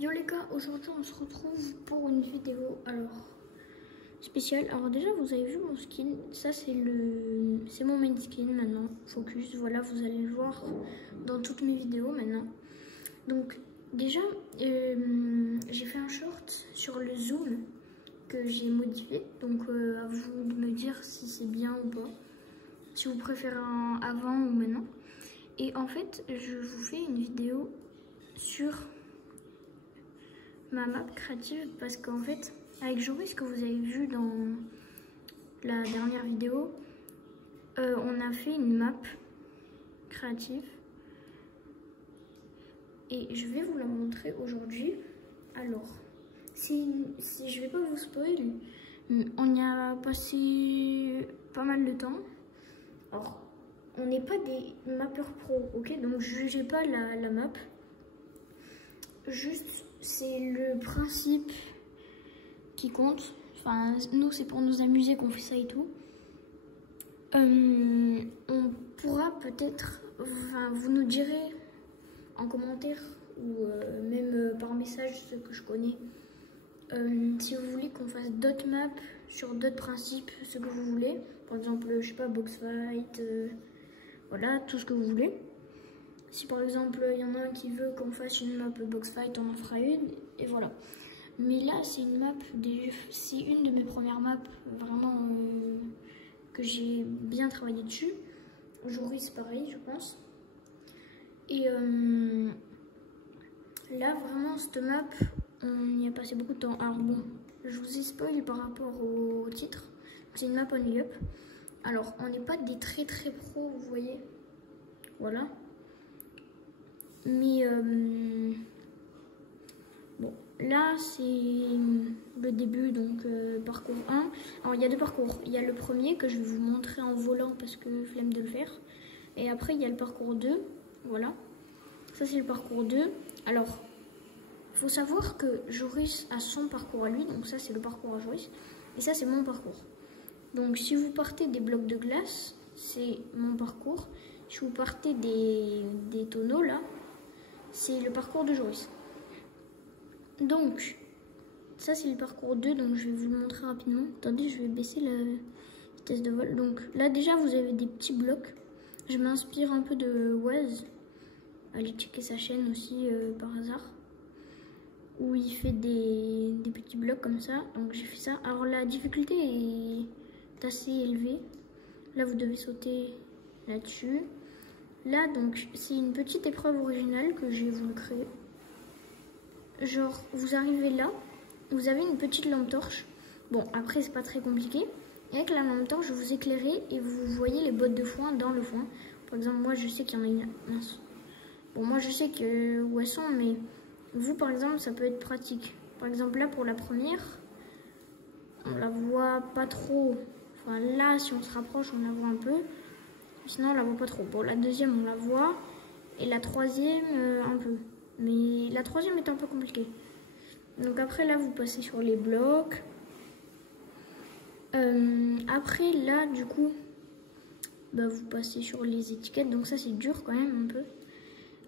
Yo les gars, aujourd'hui on se retrouve pour une vidéo spéciale. Alors déjà vous avez vu mon skin, ça c'est mon main skin maintenant, focus. Voilà, vous allez le voir dans toutes mes vidéos maintenant. Donc déjà j'ai fait un short sur le zoom que j'ai modifié. Donc à vous de me dire si c'est bien ou pas, si vous préférez un avant ou maintenant. Et en fait je vous fais une vidéo sur ma map créative parce qu'en fait avec Joris, que vous avez vu dans la dernière vidéo, on a fait une map créative et je vais vous la montrer aujourd'hui. Alors si je vais pas vous spoil, on y a passé pas mal de temps. Alors on n'est pas des mappeurs pro, ok, donc jugez pas la map, juste c'est le principe qui compte. Enfin, nous c'est pour nous amuser qu'on fait ça et tout. On pourra peut-être, enfin, vous nous direz en commentaire ou même par message, ceux que je connais, si vous voulez qu'on fasse d'autres maps sur d'autres principes, ce que vous voulez. Par exemple, je sais pas, box fight, voilà, tout ce que vous voulez. Si par exemple il y en a un qui veut qu'on fasse une map box fight, on en fera une, et voilà. Mais là c'est une map, c'est une de mes premières maps vraiment que j'ai bien travaillé dessus. Aujourd'hui c'est pareil, je pense. Et là vraiment cette map, on y a passé beaucoup de temps. Alors bon, je vous ai spoil par rapport au titre. C'est une map only up. Alors on n'est pas des très pros, vous voyez. Voilà. Mais bon, là c'est le début, donc parcours 1. Alors il y a deux parcours. Il y a le premier que je vais vous montrer en volant parce que flemme de le faire. Et après il y a le parcours 2. Voilà. Ça c'est le parcours 2. Alors, il faut savoir que Joris a son parcours à lui. Donc ça c'est le parcours à Joris. Et ça c'est mon parcours. Donc si vous partez des blocs de glace, c'est mon parcours. Si vous partez des tonneaux là, c'est le parcours de Joris. Donc, ça c'est le parcours 2, donc je vais vous le montrer rapidement. Attendez, je vais baisser la vitesse de vol. Donc là déjà vous avez des petits blocs. Je m'inspire un peu de Waz. Allez checker sa chaîne aussi par hasard. Où il fait des petits blocs comme ça. Donc j'ai fait ça. Alors la difficulté est assez élevée. Là vous devez sauter là-dessus. Là, donc, c'est une petite épreuve originale que j'ai voulu créer. Genre, vous arrivez là, vous avez une petite lampe torche. Bon, après, c'est pas très compliqué. Et avec la lampe torche, vous éclairez et vous voyez les bottes de foin dans le foin. Par exemple, moi, je sais qu'il y en a une. Mince. Bon, moi, je sais où elles sont, mais vous, par exemple, ça peut être pratique. Par exemple, là, pour la première, on la voit pas trop. Enfin, là, si on se rapproche, on la voit un peu. Sinon on la voit pas trop. Bon, la deuxième on la voit et la troisième un peu. Mais la troisième est un peu compliquée. Donc après là vous passez sur les blocs. Après là du coup vous passez sur les étiquettes. Donc ça c'est dur quand même un peu.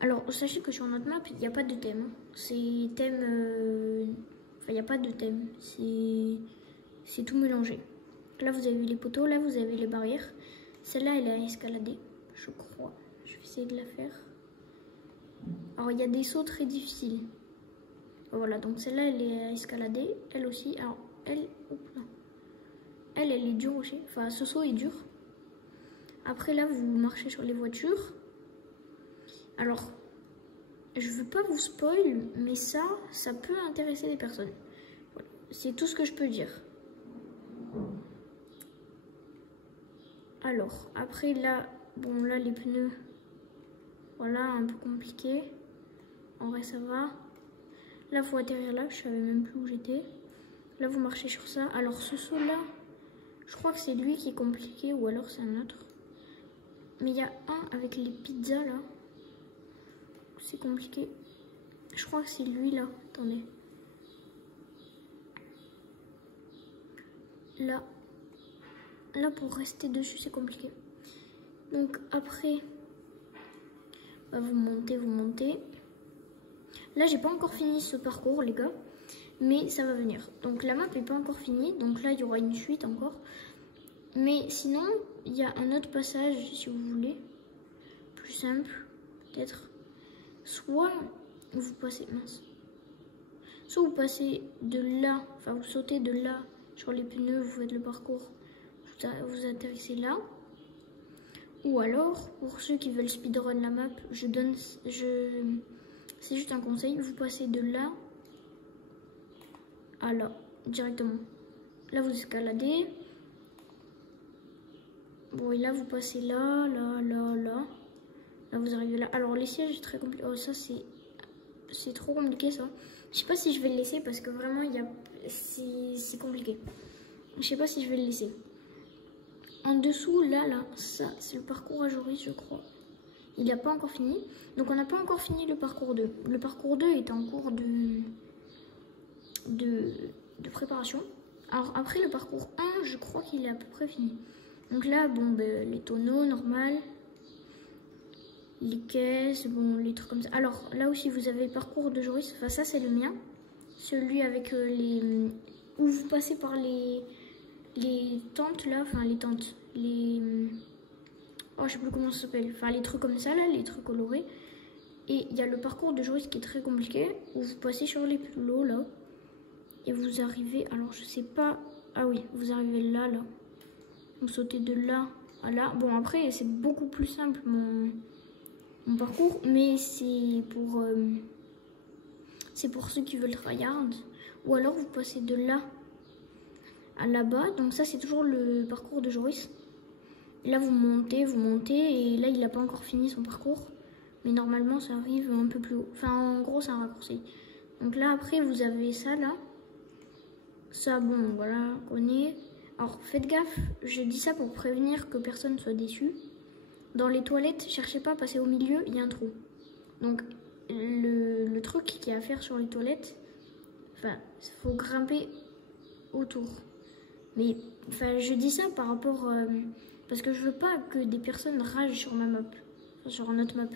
Alors sachez que sur notre map il n'y a pas de thème. C'est thème... Enfin il n'y a pas de thème. C'est tout mélangé. Là vous avez les poteaux, là vous avez les barrières. Celle-là, elle est à escalader, je crois. Je vais essayer de la faire. Alors, il y a des sauts très difficiles. Voilà, donc celle-là, elle est à escalader. Elle aussi. Alors, elle est dure aussi. Enfin, ce saut est dur. Après, là, vous marchez sur les voitures. Alors, je veux pas vous spoil, mais ça peut intéresser des personnes. Voilà. C'est tout ce que je peux dire. Alors, après là, bon là les pneus, voilà, un peu compliqué. En vrai ça va. Là faut atterrir là, je savais même plus où j'étais. Là vous marchez sur ça. Alors ce saut là, je crois que c'est lui qui est compliqué ou alors c'est un autre. Mais il y a un avec les pizzas là. C'est compliqué. Je crois que c'est lui là. Attendez. Là. Là, pour rester dessus, c'est compliqué. Donc après, vous montez. Là, j'ai pas encore fini ce parcours, les gars. Mais ça va venir. Donc la map est pas encore finie. Donc là, il y aura une suite encore. Mais sinon, il y a un autre passage, si vous voulez. Plus simple, peut-être. Soit vous passez... Mince. Soit vous passez de là, enfin vous sautez de là sur les pneus, vous faites le parcours, vous atterrissez là. Ou alors, pour ceux qui veulent speedrun la map, c'est juste un conseil, vous passez de là à là, directement. Là vous escaladez. Bon et là vous passez là, là, là, là. Là vous arrivez là. Alors les sièges c'est très compliqué. Oh ça c'est trop compliqué ça. Je sais pas si je vais le laisser parce que vraiment c'est compliqué. Je sais pas si je vais le laisser. En dessous, là, ça c'est le parcours à Joris, je crois. Il n'a pas encore fini. Donc on n'a pas encore fini le parcours 2. Le parcours 2 est en cours de préparation. Alors après le parcours 1, je crois qu'il est à peu près fini. Donc là, bon, ben, les tonneaux, normal. Les caisses, bon, les trucs comme ça. Alors là aussi, vous avez le parcours de Joris. Enfin, ça, c'est le mien. Celui avec où vous passez par les tentes, là. Enfin, les tentes. Oh, je sais plus comment ça s'appelle. Enfin, les trucs comme ça, là, les trucs colorés. Et il y a le parcours de Joris qui est très compliqué. Où vous passez sur les plots, là. Et vous arrivez... Alors, je sais pas... Ah oui, vous arrivez là, là. Vous sautez de là à là. Bon, après, c'est beaucoup plus simple, mon parcours, mais c'est pour ceux qui veulent tryhard. Ou alors vous passez de là à là-bas. Donc ça c'est toujours le parcours de Joris. Là vous montez, et là il n'a pas encore fini son parcours. Mais normalement ça arrive un peu plus haut. Enfin en gros c'est un raccourci. Donc là après vous avez ça là. Ça bon voilà, on connaît. Alors faites gaffe, je dis ça pour prévenir que personne ne soit déçu. Dans les toilettes, cherchez pas à passer au milieu, il y a un trou. Donc le truc qu'il y a à faire sur les toilettes, enfin, il faut grimper autour. Mais enfin, je dis ça par rapport parce que je veux pas que des personnes ragent sur ma map, enfin, sur notre map.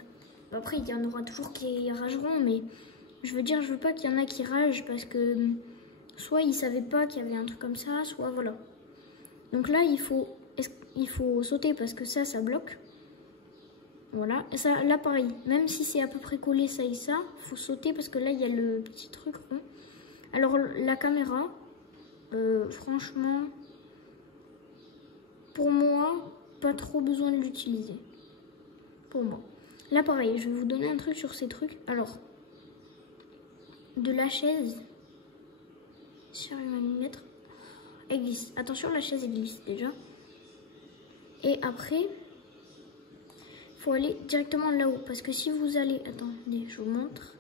Après, il y en aura toujours qui rageront, mais je veux dire, je veux pas qu'il y en a qui ragent parce que soit ils savaient pas qu'il y avait un truc comme ça, soit voilà. Donc là, il faut sauter parce que ça bloque. Voilà, et ça, là pareil, même si c'est à peu près collé ça et ça, faut sauter parce que là il y a le petit truc rond. Alors la caméra, franchement, pour moi, pas trop besoin de l'utiliser. Pour moi. Là pareil, je vais vous donner un truc sur ces trucs. Alors, de la chaise, sur une millimètre, elle glisse. Attention, la chaise elle glisse déjà. Et après... faut aller directement là-haut parce que si vous allez, attendez, je vous montre.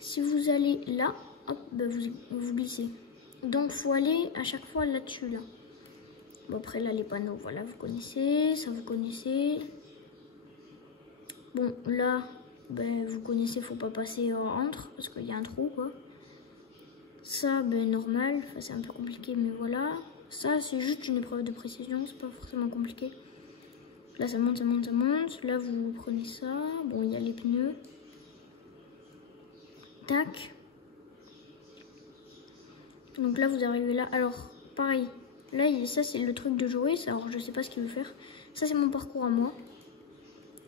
Si vous allez là, hop, ben vous glissez. Donc faut aller à chaque fois là-dessus là. Bon après là les panneaux, voilà vous connaissez, ça vous connaissez. Bon là, ben vous connaissez, faut pas passer entre parce qu'il y a un trou quoi. Ça ben normal, enfin, c'est un peu compliqué mais voilà. Ça c'est juste une épreuve de précision, c'est pas forcément compliqué. Là, ça monte, ça monte, ça monte. Là, vous prenez ça. Bon, il y a les pneus. Tac. Donc là, vous arrivez là. Alors, pareil. Là, ça, c'est le truc de Joris. Alors, je sais pas ce qu'il veut faire. Ça, c'est mon parcours à moi.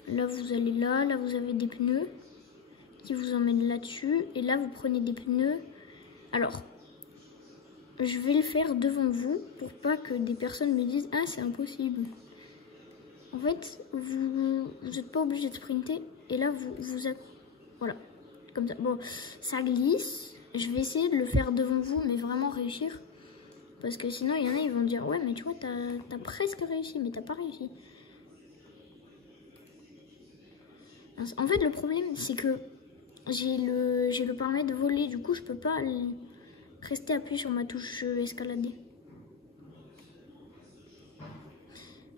Là, vous allez là. Là, vous avez des pneus qui vous emmènent là-dessus. Et là, vous prenez des pneus. Alors, je vais le faire devant vous pour pas que des personnes me disent « Ah, c'est impossible ». En fait, vous n'êtes pas obligé de sprinter. Et là, voilà, comme ça. Bon, ça glisse. Je vais essayer de le faire devant vous, mais vraiment réussir. Parce que sinon, il y en a, ils vont dire « Ouais, mais tu vois, t'as presque réussi, mais t'as pas réussi. » En fait, le problème, c'est que j'ai le paramètre de voler. Du coup, je peux pas rester appuyé sur ma touche escalader.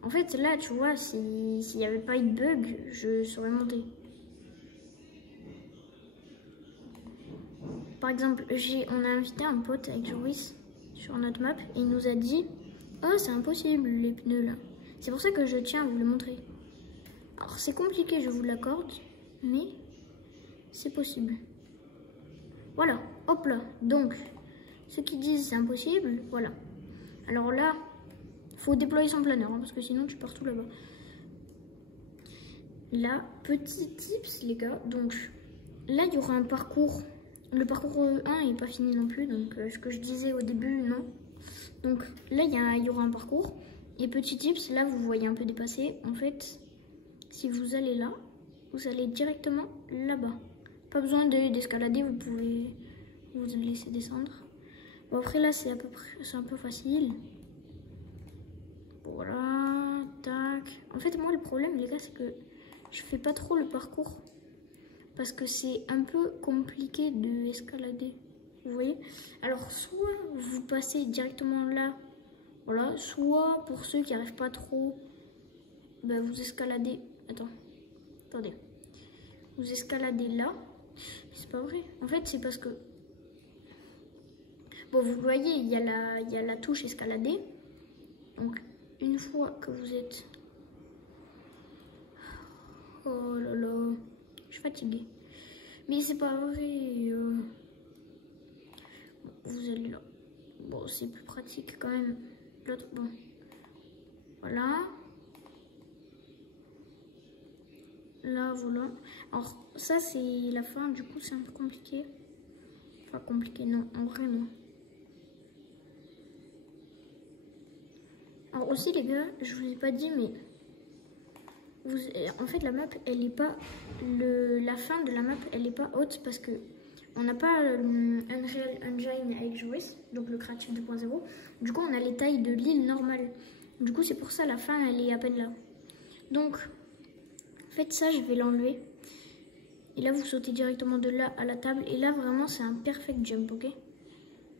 En fait, là, tu vois, s'il n'y avait pas eu de bug, je serais monté. Par exemple, on a invité un pote avec Joris sur notre map et il nous a dit « Oh, c'est impossible, les pneus, là. » C'est pour ça que je tiens à vous le montrer. Alors, c'est compliqué, je vous l'accorde, mais c'est possible. Voilà, hop là. Donc, ceux qui disent c'est impossible, voilà. Alors là, faut déployer son planeur, hein, parce que sinon tu pars tout là-bas. Là, petit tips les gars, donc là il y aura un parcours. Le parcours 1 n'est pas fini non plus, donc ce que je disais au début, non. Donc là il y aura un parcours. Et petit tips, là vous voyez un peu dépassé. En fait, si vous allez là, vous allez directement là-bas. Pas besoin d'escalader, vous pouvez vous laisser descendre. Bon après là c'est un peu facile. Voilà, tac. En fait moi le problème les gars c'est que je fais pas trop le parcours parce que c'est un peu compliqué de escalader. Vous voyez? Alors soit vous passez directement là, voilà, soit pour ceux qui n'arrivent pas trop, ben, vous escaladez. Attendez. Vous escaladez là. C'est pas vrai. En fait c'est parce que bon vous voyez il y a la touche escalader. Donc une fois que vous êtes... Oh là là, je suis fatiguée. Mais c'est pas vrai. Vous allez là. Bon, c'est plus pratique quand même. L'autre, bon. Voilà. Là, voilà. Alors, ça, c'est la fin. Du coup, c'est un peu compliqué. Enfin, compliqué, non. En vrai, non. Alors aussi, les gars, je vous ai pas dit, mais... en fait la map elle est pas la fin de la map elle est pas haute parce que on n'a pas Unreal Engine avec Joris, donc le Creative 2.0. Du coup on a les tailles de l'île normale, du coup c'est pour ça la fin elle est à peine là. Donc en fait ça je vais l'enlever et là vous sautez directement de là à la table et là vraiment c'est un perfect jump, ok?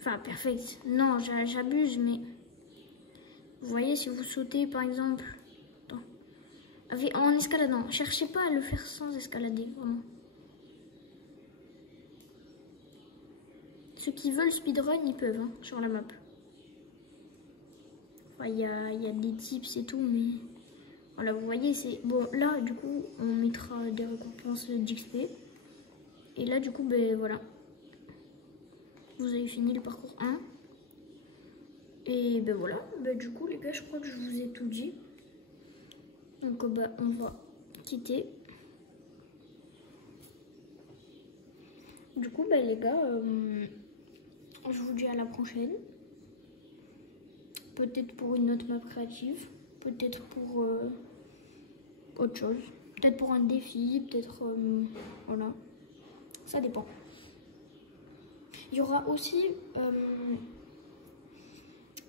Enfin perfect, non j'abuse, mais vous voyez si vous sautez par exemple en escaladant, cherchez pas à le faire sans escalader, vraiment. Ceux qui veulent speedrun, ils peuvent, hein, sur la map. Enfin, y a des tips et tout, mais... Voilà, vous voyez, c'est... Bon, là, du coup, on mettra des récompenses d'XP. Et là, du coup, ben voilà. Vous avez fini le parcours 1. Et ben voilà, ben, du coup, les gars, je crois que je vous ai tout dit. Donc bah, on va quitter. Du coup bah, les gars, je vous dis à la prochaine. Peut-être pour une autre map créative, peut-être pour autre chose, peut-être pour un défi, peut-être voilà, ça dépend. Il y aura aussi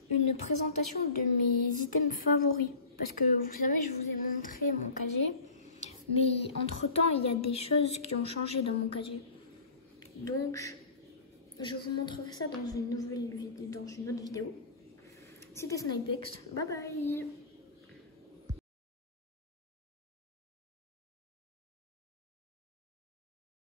une présentation de mes items favoris. Parce que vous savez, je vous ai montré mon casier. Mais entre temps, il y a des choses qui ont changé dans mon casier. Donc, je vous montrerai ça dans une autre vidéo. C'était Snipex. Bye bye!